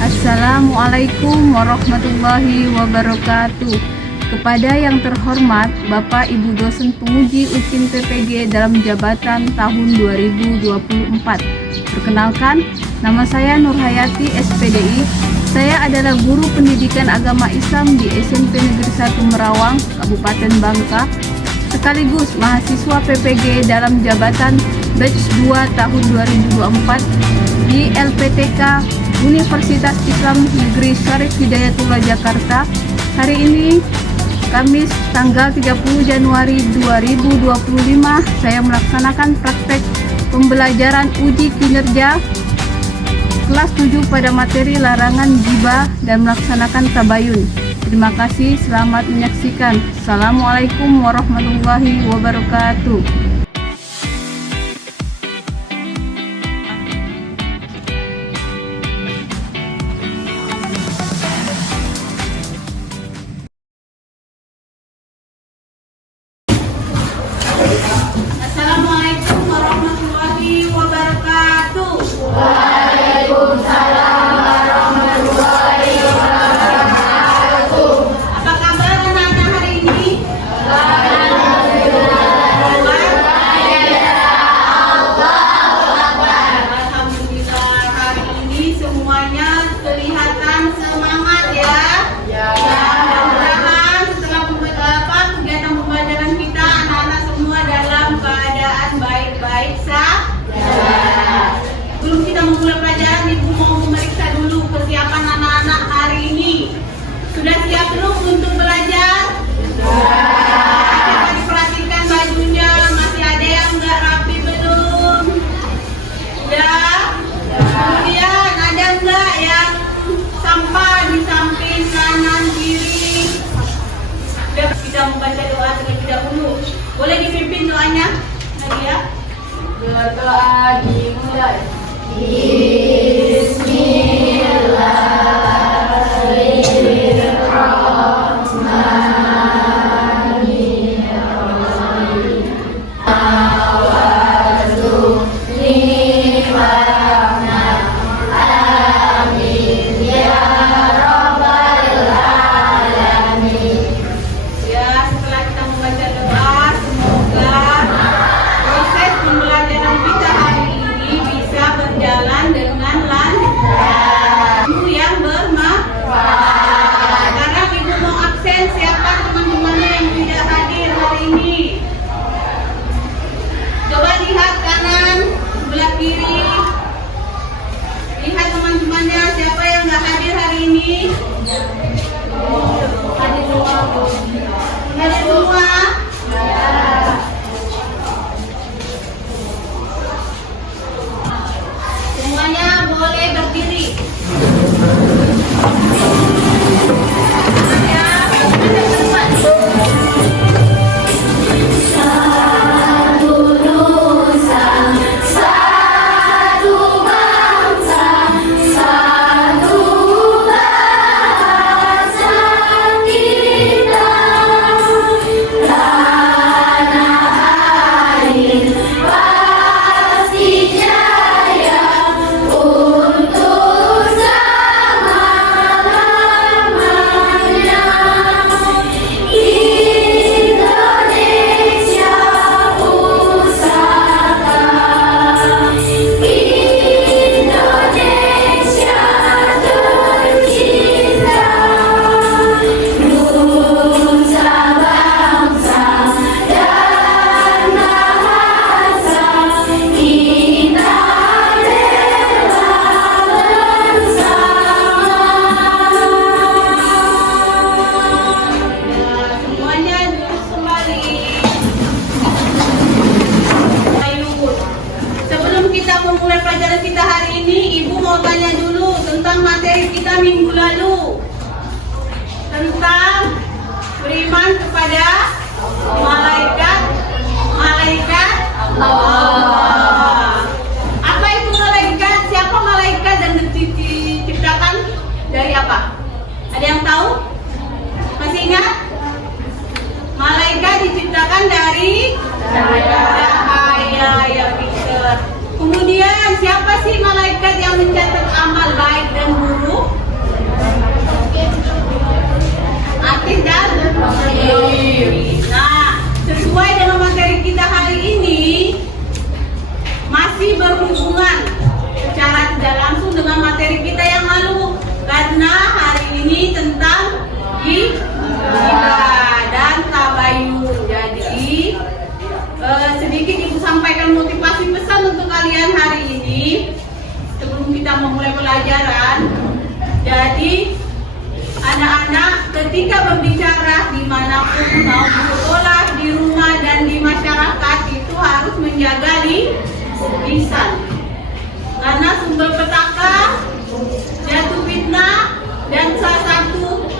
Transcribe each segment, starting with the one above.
Assalamualaikum warahmatullahi wabarakatuh. Kepada yang terhormat Bapak Ibu dosen penguji UKIN PPG dalam jabatan tahun 2024. Perkenalkan, nama saya Nurhayati SPDI. Saya adalah guru pendidikan agama Islam di SMP Negeri 1 Merawang, Kabupaten Bangka, sekaligus mahasiswa PPG dalam jabatan batch 2 tahun 2024 di LPTK Universitas Islam Negeri Syarif Hidayatullah Jakarta. Hari ini Kamis tanggal 30 Januari 2025 saya melaksanakan praktek pembelajaran uji kinerja kelas 7 pada materi larangan gibah dan melaksanakan tabayun. Terima kasih, selamat menyaksikan. Assalamualaikum warahmatullahi wabarakatuh. Assalamualaikum warahmatullahi wabarakatuh. Waalaikumsalam warahmatullahi wabarakatuh. Apa kabar anak-anak hari ini? Alhamdulillah, hari ini semuanya kelihatan semangat ya. Mudah-mudahan setelah kegiatan pembelajaran kita, anak-anak semua dalam keadaan baik-baik saja. Sebelum kita memulai pelajaran, Ibu mau memeriksa dulu kesiapan anak-anak hari ini. Sudah siap belum untuk belajar? Coba diperhatikan bajunya, masih ada yang nggak rapi belum? Sudah? Kemudian ada nggak yang sampah di samping kanan kiri? Sudah, kita membaca doa terlebih dahulu. Boleh dipimpin doanya, Nadia? Berdoa dimulai. Ya, setelah kita membaca doa, semoga proses pembelajaran kita hari ini bisa berjalan dengan lancar, yang bermanfaat. Sekarang Ibu mau absen, siapa teman-teman yang tidak hadir hari ini? Coba lihat kanan, sebelah kiri. Lihat teman-temannya, siapa yang nggak hadir hari ini? Hadir semua. Semuanya boleh berdiri. Ya, ada tempat. Satu nusa, satu bangsa, satu bahasa kita. Tanah air pasti jaya untuk selama-lamanya. Indonesia pusaka, Indonesia tercinta, nusa bangsa dan bahasa kita rela bersama. Semuanya duduk kembali. Ayo, sebelum kita memulai pelajaran kita hari ini, Ibu mau tanya dulu tentang materi kita minggu lalu, tentang beriman kepada malaikat Allah. Apa itu malaikat? Siapa malaikat dan diciptakan dari apa? Ada yang tahu? Masih ingat? Malaikat diciptakan dari cahaya, ya pinter. Kemudian siapa sih malaikat yang mencatat amal baik dan buruk? Jadi anak-anak ketika berbicara dimanapun, mau di sekolah, di rumah, dan di masyarakat itu harus menjaga lisan. Karena sumber petaka, jatuh fitnah, dan salah satu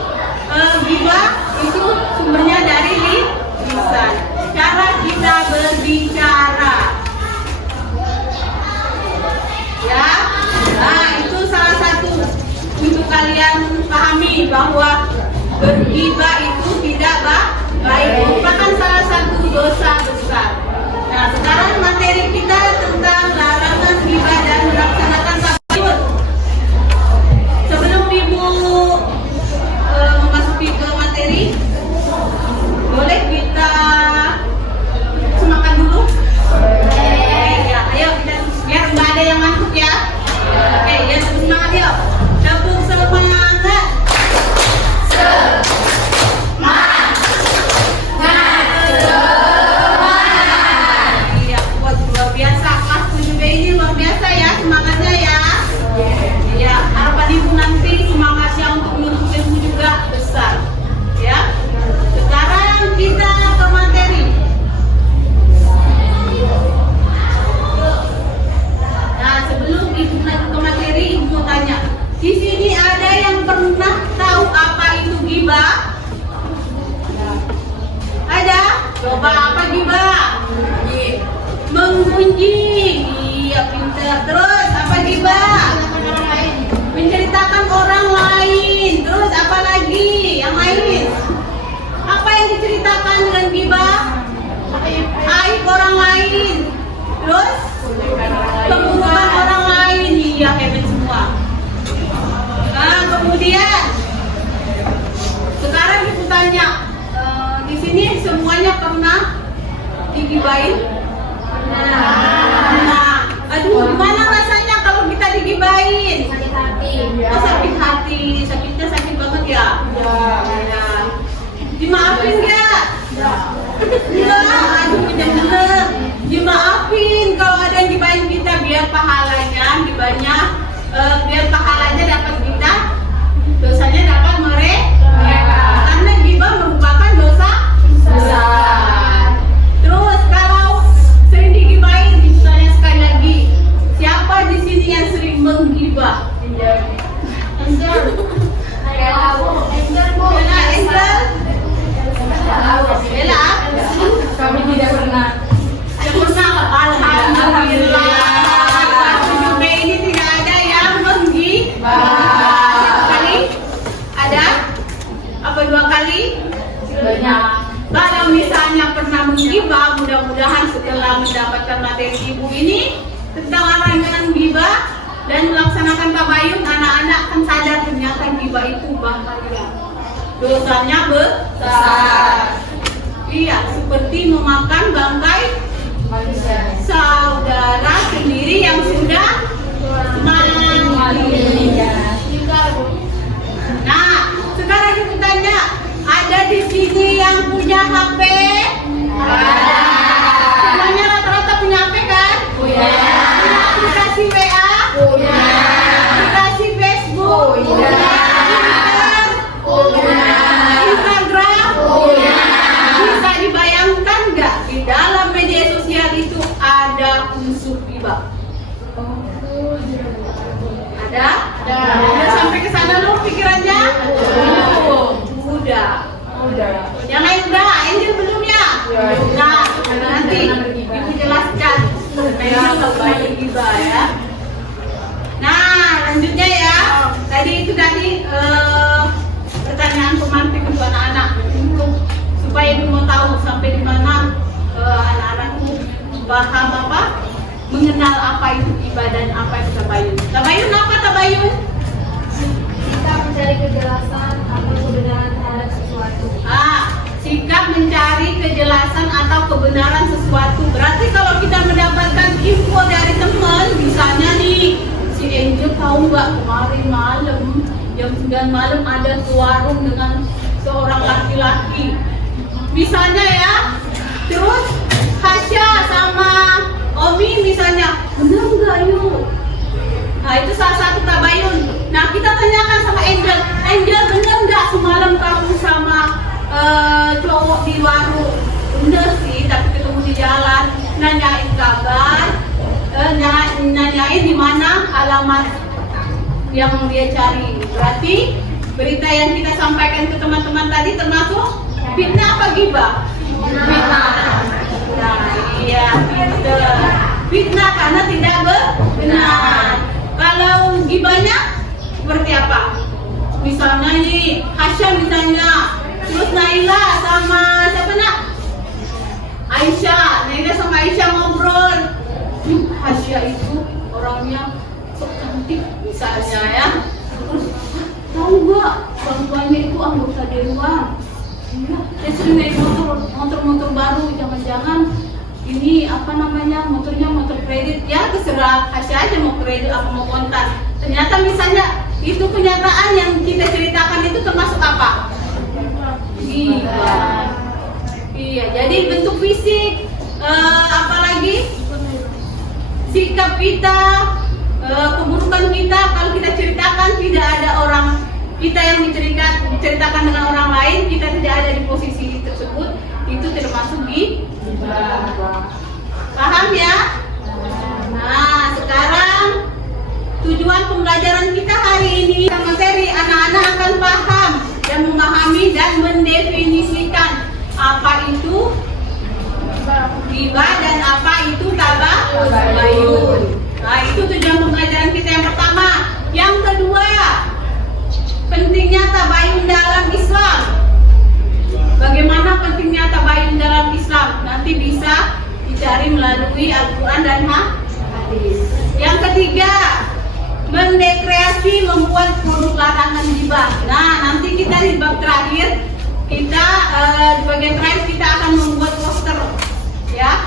ghibah itu sumbernya dari lisan. Cara kita berbicara, ya. Nah, itu salah satu untuk kalian pahami bahwa berghibah itu tidak baik, merupakan salah satu dosa besar. Nah, sekarang materi kita tentang larangan ghibah dan melaksanakan tabayun. Sebelum Ibu memasuki ke materi, boleh kita semakan dulu? Ya, ayo kita biar nggak ada yang ngantuk ya. Oke, ya semangat yuk. Tepuk semangat. Iya, luar biasa. Kelas 7B ini luar biasa ya semangatnya ya. Iya, harapan Ibu nanti semangatnya untuk menuntut ilmu juga besar. Ya. Sekarang kita ke materi. Nah, sebelum Ibu naik ke materi, Ibu mau tanya. Di sini ada yang pernah tahu apa itu ghibah? Ada? Coba apa ghibah? Menggunjing. Iya, pintar. Terus apa ghibah? Menceritakan orang lain. Terus apa lagi? Yang lain? Apa yang diceritakan dengan ghibah? Aib orang lain. Terus keburukan orang lain. Iya, hebat semua. Nah, kemudian sekarang Ibu tanya, di sini semuanya pernah digibahin? Nah, aduh, gimana rasanya kalau kita digibahin? Oh, sakit hati, sakitnya sakit banget ya? Ya. Dimaafin nggak? Enggak, aduh bener-bener. Dimaafin kalau ada yang gibahin kita biar pahalanya banyak, biar pahalanya dapat kita, dosanya dapat mereka. Karena ghibah merupakan dosa besar. Terus kalau sering digibahin, misalnya sekali lagi, siapa di sini yang sering menggibah? Angel. Bella? Kami tidak pernah. Tidak pernah. Alhamdulillah. Kelas 7B ini tidak ada yang menggibah. Satu kali? Ada? Apa 2 kali? Banyak. Kalau misalnya pernah menggibah, mudah-mudahan setelah mendapatkan materi Ibu ini tentang larangan ghibah dan melaksanakan tabayun, anak-anak akan sadar ternyata ghibah itu bahaya. Dosanya besar. Iya, seperti memakan bangkai saudara sendiri yang sudah mati. Nah, sekarang Ibu tanya, ada di sini yang punya HP? Ada. Semuanya rata-rata punya HP kan? Punya. Aplikasi WA? Punya. Aplikasi Facebook? Punya. Twitter? Punya. Instagram? Punya. Bisa dibayangkan nggak di dalam media sosial itu ada unsur ghibah? Ada? Udah sampai ke sana lu pikirannya? Udah. Yang lain udah, Angel belum ya? Nah, nanti Ibu jelaskan. Angel nggak boleh ghibah ya. Nah, lanjutnya ya. Tadi itu pertanyaan pemantik untuk anak-anak untuk supaya Ibu mau tahu sampai di mana anak-anakku paham apa, mengenal apa itu ghibah dan apa itu tabayun. Tabayun apa tabayun? Kita mencari kejelasan atau kebenaran terhadap sesuatu. Sikap mencari kejelasan atau kebenaran sesuatu. Berarti kalau kita mendapatkan info dari teman, misalnya nih, si Angel tahu nggak kemarin malam, jam 9 malam ada ke warung dengan seorang laki-laki. Misalnya ya, terus Hasya sama Omi misalnya, benar nggak yuk? Nah, itu salah satu tabayun. Nah, kita tanyakan sama nanyain kabar, nanyain di mana alamat yang dia cari. Berarti berita yang kita sampaikan ke teman-teman tadi termasuk fitnah apa gibah? Fitnah. Nah, iya, fitnah karena tidak benar. Kalau gibahnya seperti apa? Misalnya nih, Hasya misalnya, terus Naila sama siapa nak? Aisyah, Naila sama Aisyah ngobrol. Hasya itu orangnya sok cantik misalnya ya. Terus tahu nggak, orang tuanya itu anggota dewan. Iya, dia sering naik motor baru, jangan-jangan ini apa namanya, motornya motor kredit. Ya terserah Hasya aja mau kredit apa mau kontan. Ternyata misalnya itu kenyataan yang kita ceritakan itu termasuk apa? Iya. Iya, jadi bentuk fisik, apalagi sikap kita, keburukan kita, kalau kita ceritakan tidak ada orang kita yang diceritakan dengan orang lain, kita tidak ada di posisi tersebut, itu termasuk gibah. Paham ya? Nah, sekarang tujuan pembelajaran kita hari ini materi anak-anak akan paham dan memahami dan mendefinisikan apa itu gibah dan apa itu tabayun. Nah, itu tujuan pembelajaran kita yang pertama. Yang kedua, pentingnya tabayun dalam Islam. Bagaimana pentingnya tabayun dalam Islam? Nanti bisa dicari melalui Al-Quran dan hadis. Yang ketiga, mendekreasi membuat produk larangan gibah. Nah, nanti kita di bab terakhir, kita di bagian terakhir kita akan membuat poster, ya,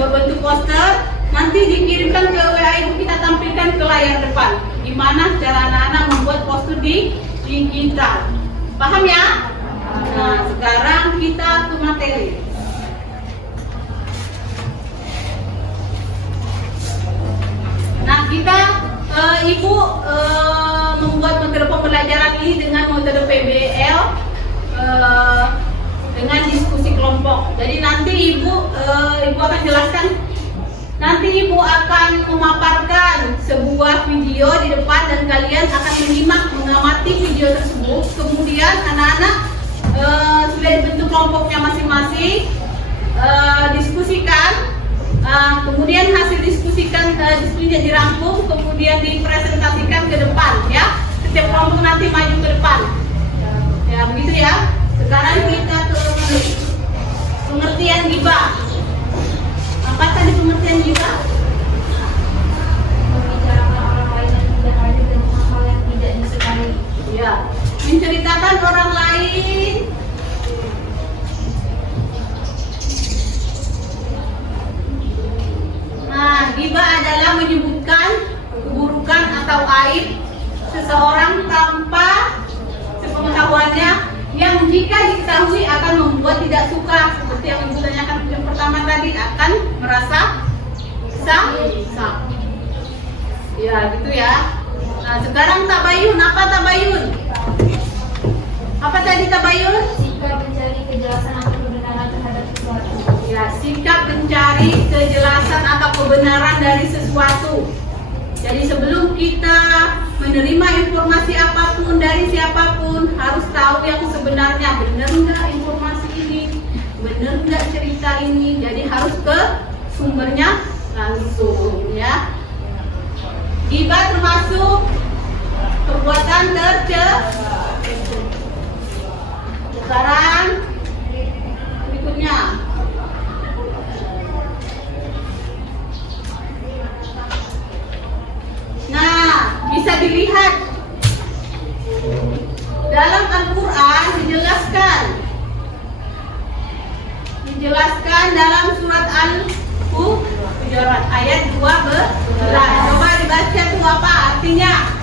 berbentuk poster. Nanti dikirimkan ke WA Ibu, kita tampilkan ke layar depan. Gimana cara anak-anak membuat poster di digital. Paham ya? Nah, sekarang kita ke materi. Nah, kita Ibu membuat metode pembelajaran ini dengan metode PBL dengan diskusi kelompok. Jadi nanti Ibu akan jelaskan. Nanti Ibu akan memaparkan sebuah video di depan dan kalian akan mengamati video tersebut. Kemudian anak-anak sudah dibentuk kelompoknya masing-masing, diskusikan. Kemudian hasil diskusinya dirangkum, kemudian dipresentasikan ke depan, ya. Setiap kelompok nanti maju ke depan, ya, begitu ya. Sekarang kita ke pengertian gibah. Apa tadi pengertian gibah? Membicarakan orang lain yang tidak ada tentang hal yang tidak disukai. Ya, menceritakan orang lain. Nah, gibah adalah menyebutkan keburukan atau aib seseorang tanpa sepengetahuannya yang jika diketahui akan membuat tidak suka, seperti yang Ibu tanyakan yang pertama tadi, akan merasa sakit. Ya, gitu ya. Nah, sekarang tabayun. Apa tabayun? Apa tadi tabayun? Sikap mencari kejelasan atau kebenaran terhadap sesuatu. Ya, sikap mencari kejelasan atau kebenaran dari sesuatu. Jadi sebelum kita menerima informasi apapun dari siapapun, harus tahu yang sebenarnya, benar nggak informasi ini, benar nggak cerita ini. Jadi harus ke sumbernya langsung, ya. Gibah termasuk perbuatan tercela. Sekarang berikutnya. Nah, bisa dilihat dalam Al-Quran dijelaskan dalam surat Al-Hujurat ayat 12. Coba dibaca tuh apa artinya?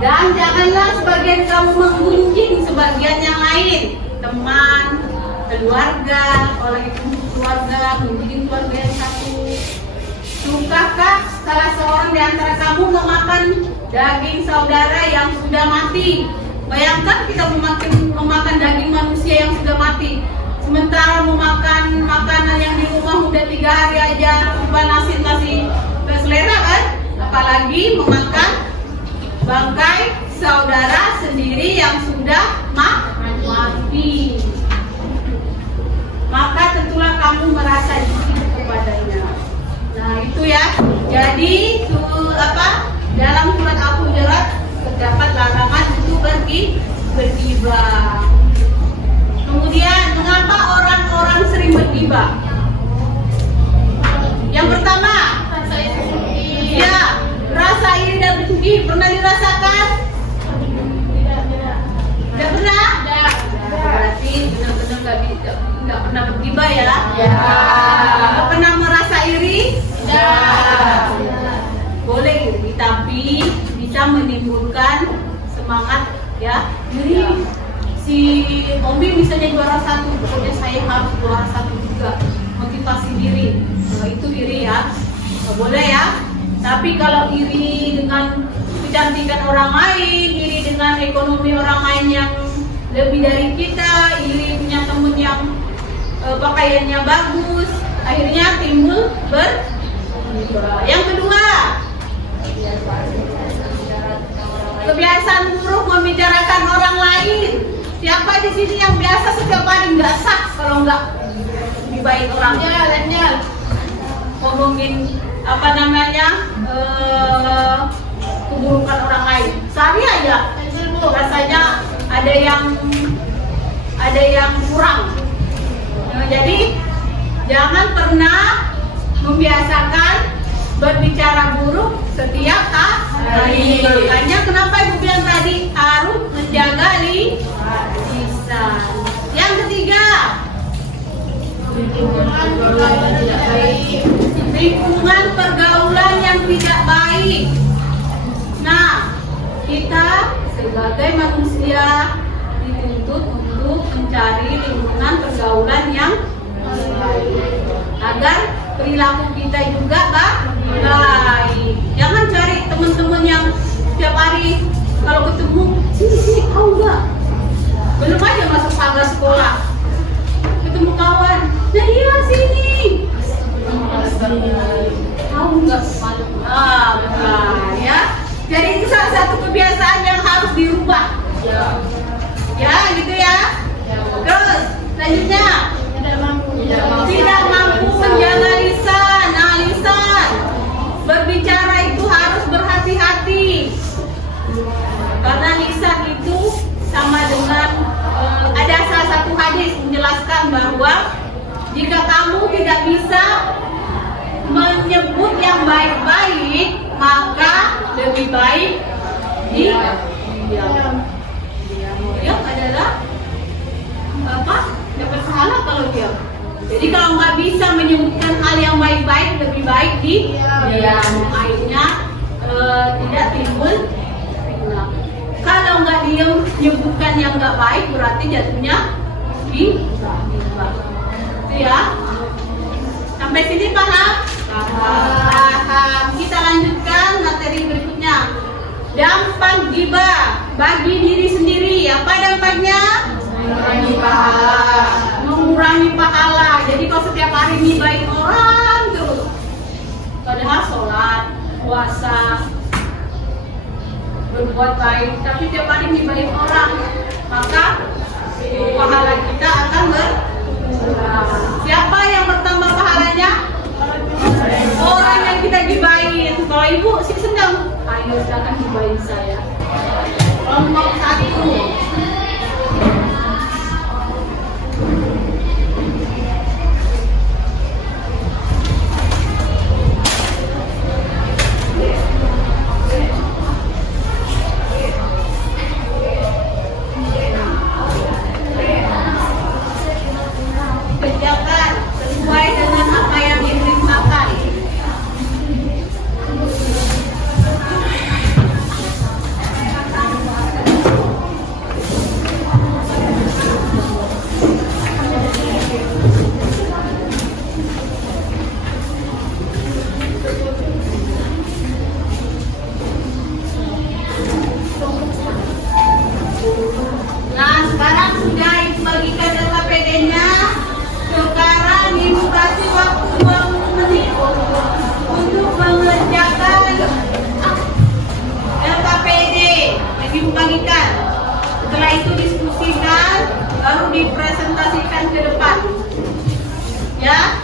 Dan janganlah sebagian kamu menggunjing sebagian yang lain, teman, keluarga, oleh kamu memakan daging saudara yang sudah mati. Bayangkan kita memakan daging manusia yang sudah mati. Sementara memakan makanan yang di rumah udah 3 hari aja dipanasin masih selera kan? Apalagi memakan bangkai saudara sendiri yang sudah mati. Maka tentulah kamu merasa jijik kepadanya. Nah itu ya. Jadi dalam surat Al-Hujurat terdapat larangan untuk bergibah. Kemudian mengapa orang-orang sering bergibah? Yang pertama, ya rasa iri dan dengki pernah dirasakan? Tidak pernah? Berarti benar-benar nggak pernah bergibah ya? Nggak pernah merasa iri? Boleh iri, tapi bisa menimbulkan semangat ya. Jadi si Ombi misalnya juara 1, pokoknya saya harus juara 1 juga, motivasi diri. Itu iri ya, nggak boleh ya. Tapi kalau iri dengan kecantikan orang lain, iri dengan ekonomi orang lain yang lebih dari kita, iri punya temen yang pakaiannya bagus, akhirnya timbul Yang kedua, kebiasaan buruk membicarakan orang lain. Siapa di sini yang biasa setiap hari nggak sah kalau nggak lebih baik orangnya? Ngomongin keburukan orang lain. Sehari aja rasanya ada yang kurang. Nah, jadi jangan pernah membiasakan berbicara buruk setiap hari. Makanya kenapa Ibu bilang tadi harus menjaga lisan. Yang ketiga, lingkungan pergaulan yang tidak baik. Nah, kita sebagai manusia dituntut untuk mencari lingkungan pergaulan yang baik agar perilaku kita juga baik. Jangan cari teman-teman yang setiap hari kalau ketemu sini tahu nggak? Belum aja masuk pagar sekolah ketemu kawan, nah iya sini tahu nggak? Ya. Jadi itu salah satu kebiasaan yang harus dirubah. Ya gitu ya. Terus selanjutnya tidak mampu menjaga lisan. Nah, lisan berbicara itu harus berhati-hati karena lisan itu sama dengan ada salah satu hadis menjelaskan bahwa jika kamu tidak bisa menyebut yang baik-baik, maka lebih baik diam. Diam adalah dapat pahala kalau diam. Jadi kalau nggak bisa menyebutkan hal yang baik-baik, lebih baik diam. Akhirnya tidak timbul fitnah. Kalau nggak diam, menyebutkan yang nggak baik, berarti jatuhnya itu ya. Sampai sini paham? Paham. Kita lanjutkan materi berikutnya. Dampak ghibah bagi diri sendiri. Apa dampaknya? Mengurangi pahala. Jadi kalau setiap hari ngibahin orang terus, padahal sholat, puasa, berbuat baik, tapi tiap hari ngibahin orang, maka pahala kita akan berkurang. Siapa yang bertambah pahalanya? Orang yang kita gibahin. Kalau ibu sih sedang, ayo silakan gibahin saya. Kelompok 1. Kerjakan sesuai dengan apa yang diperintahkan. Setelah itu diskusikan, baru dipresentasikan ke depan. Ya.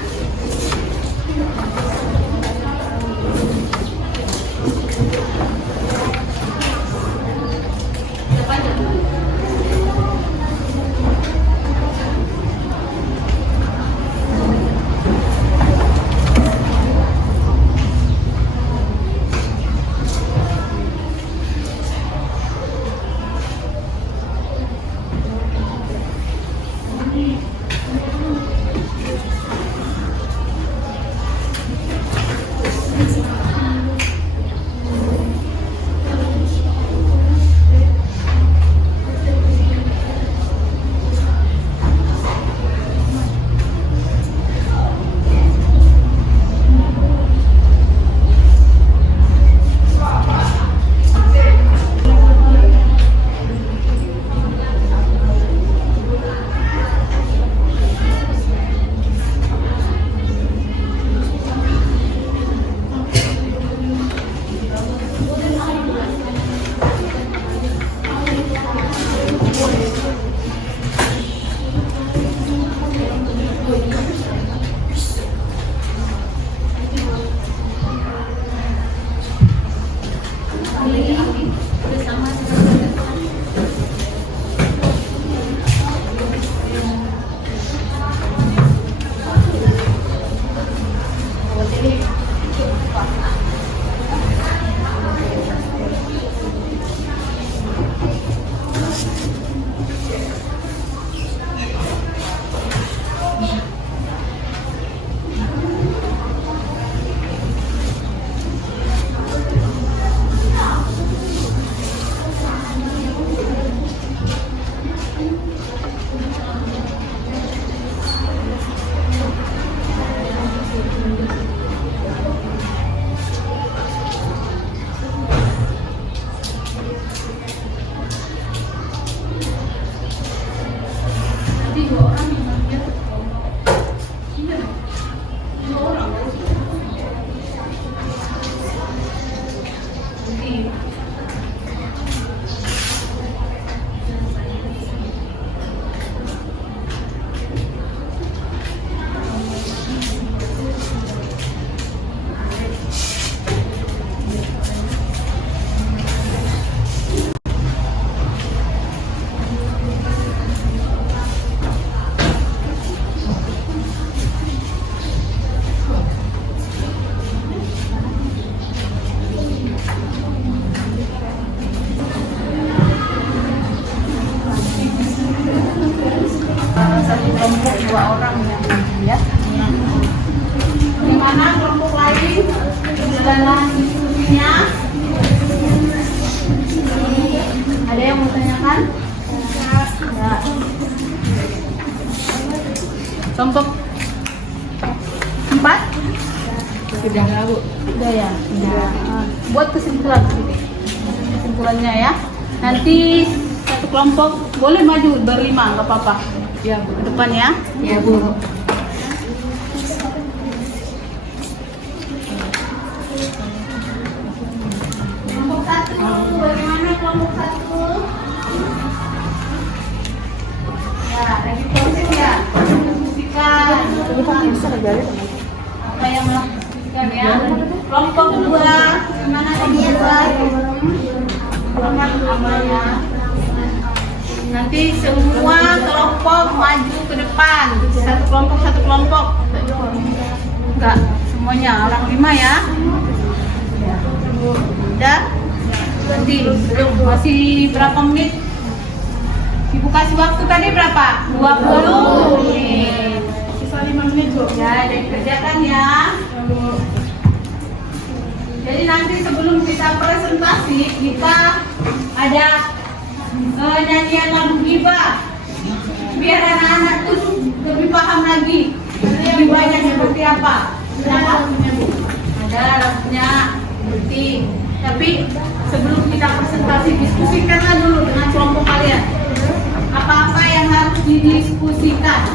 Satu kelompok 2 orang ya. Gimana kelompok lain dalam diskusinya? Ada yang mau tanyakan? Ya. Kelompok 4? Sudah nggak, Bu? Sudah ya? Sudah. Buat kesimpulannya ya. Nanti satu kelompok boleh maju berlima, nggak apa-apa. Ya, Bu. Ke depan ya. Ya, Bu. Kelompok 1, bagaimana kelompok 1? Ya, lagi proses ya. Diskusikan. Apa yang melakukan ya? Kelompok 2, gimana tadi ya, Pak? Amalnya. Nanti semua kelompok maju ke depan. Satu kelompok. Enggak, semuanya orang 5 ya. Udah? Nanti belum, masih berapa menit? Ibu kasih waktu tadi berapa? 20 menit. Sisa 5 menit, Bu. Ya, dikerjakan ya. Jadi nanti sebelum kita presentasi, kita ada nyanyian lagu Gibah. Biar anak-anak tuh lebih paham lagi gibahnya seperti apa. Ada lagunya, Bu? Ada lagunya. Tapi sebelum kita presentasi, diskusikanlah dulu dengan kelompok kalian. Apa-apa yang harus didiskusikan.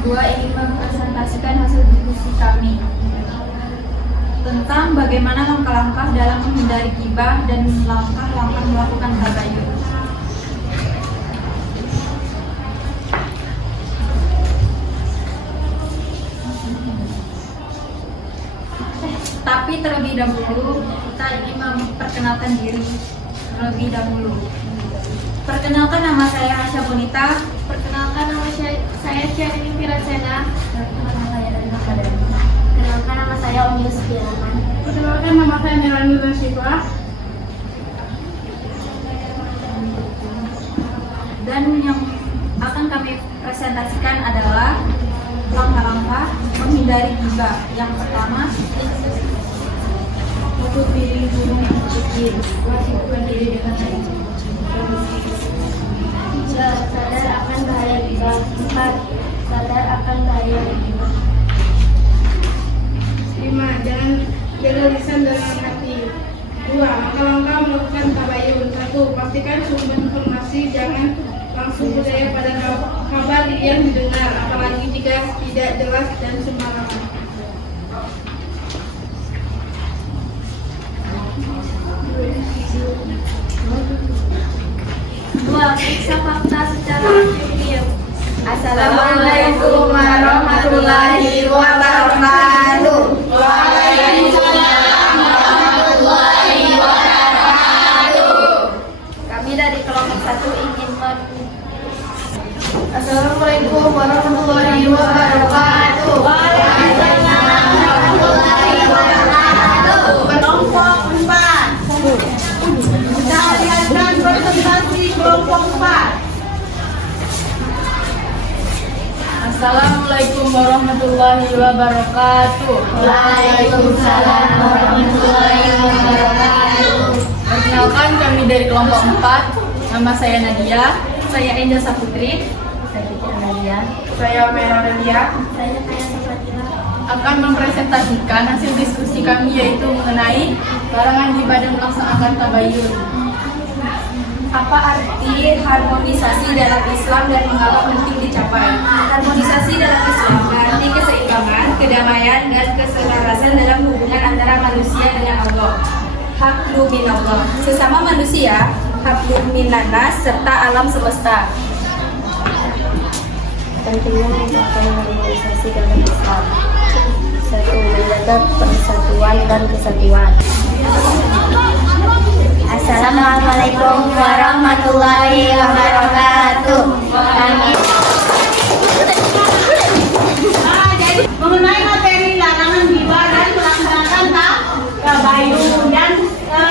Dua, ingin mempresentasikan hasil diskusi kami tentang bagaimana langkah-langkah dalam menghindari gibah dan langkah-langkah melakukan tabayun. Tapi terlebih dahulu kita ingin memperkenalkan diri terlebih dahulu. Perkenalkan, nama saya Asya Bonita. Perkenalkan, nama saya Ciarini Pirasena. Perkenalkan, nama saya Om Yus Biraman. Perkenalkan, nama saya Nelani Rasifah. Dan yang akan kami presentasikan adalah langkah-langkah menghindari gibah. Yang pertama, tutup diri burung yang berpikir, sibukkan diri dengan baik. Sadar akan bahaya gibah. 4. Sadar akan bahaya gibah. 5. Jangan jaga lisan dalam hati. 2. Langkah-langkah melakukan tabayun. 1. Pastikan sumber informasi, jangan langsung percaya pada kabar yang didengar, apalagi jika tidak jelas dan sembarangan. 2. Periksa fakta secara objektif. Assalamualaikum warahmatullahi wabarakatuh. Waalaikumsalam warahmatullahi wabarakatuh. Kami dari kelompok 1 ingin Assalamualaikum warahmatullahi wabarakatuh. Waalaikumsalam warahmatullahi wabarakatuh. Kelompok 4. Kita lihatkan presentasi kelompok 4. Assalamualaikum warahmatullahi wabarakatuh. Waalaikumsalam warahmatullahi wabarakatuh. Perkenalkan, kami dari kelompok 4. Nama saya Nadia. Saya Enja Saputri. Saya Fitri Nadia. Saya Mera Nadia. Saya Kaya Sapatira. Akan mempresentasikan hasil diskusi kami, yaitu mengenai larangan gibah dan melaksanakan tabayun. Apa arti harmonisasi dalam Islam dan mengapa penting dicapai? Harmonisasi dalam Islam berarti keseimbangan, kedamaian, dan keselarasan dalam hubungan antara manusia dengan Allah. Haklu minallah, sesama manusia, haklu minannas, serta alam semesta. Pentingnya mencapai harmonisasi dalam Islam. 1. Menjaga persatuan dan kesatuan. Assalamualaikum warahmatullahi wabarakatuh. Jadi mengenai materi larangan gibah dan melaksanakan tabayun, dan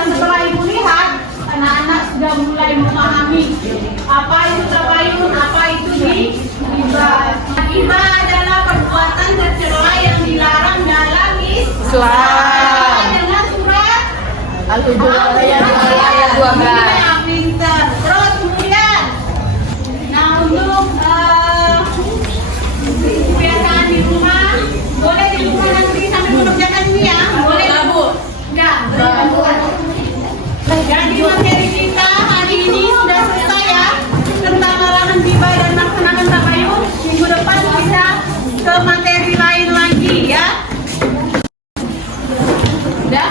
setelah ibu lihat anak-anak sudah mulai memahami apa itu tabayun, apa itu gibah. Gibah adalah perbuatan tercela yang dilarang dalam Islam. Dengan surat Al-Hujurat ayat 12. Pinter. Terus kemudian, nah untuk kebiasaan di rumah, boleh di rumah nanti sambil mengerjakan ini ya, boleh Bu? Enggak. Jadi materi kita hari ini sudah selesai ya, tentang larangan gibah dan melaksanakan tabayun. Minggu depan kita ke materi lain lagi ya. Udah?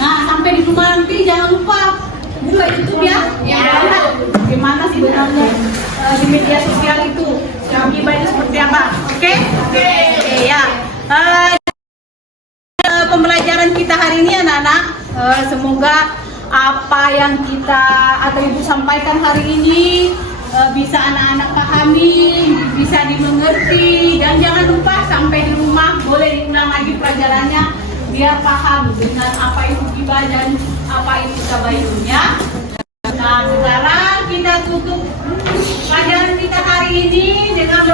Nah, sampai di rumah nanti jangan lupa buka YouTube ya. Lihat bagaimana sih benarnya di media sosial itu. Gibah itu seperti apa? Oke? Oke, ya. Pembelajaran kita hari ini anak-anak, semoga apa yang kita atau ibu sampaikan hari ini bisa anak-anak pahami, bisa dimengerti, dan jangan lupa sampai di rumah boleh diulang lagi pelajarannya biar paham dengan apa itu gibah dan apa itu tabayun ya. Nah, sekarang kita tutup pelajaran kita hari ini dengan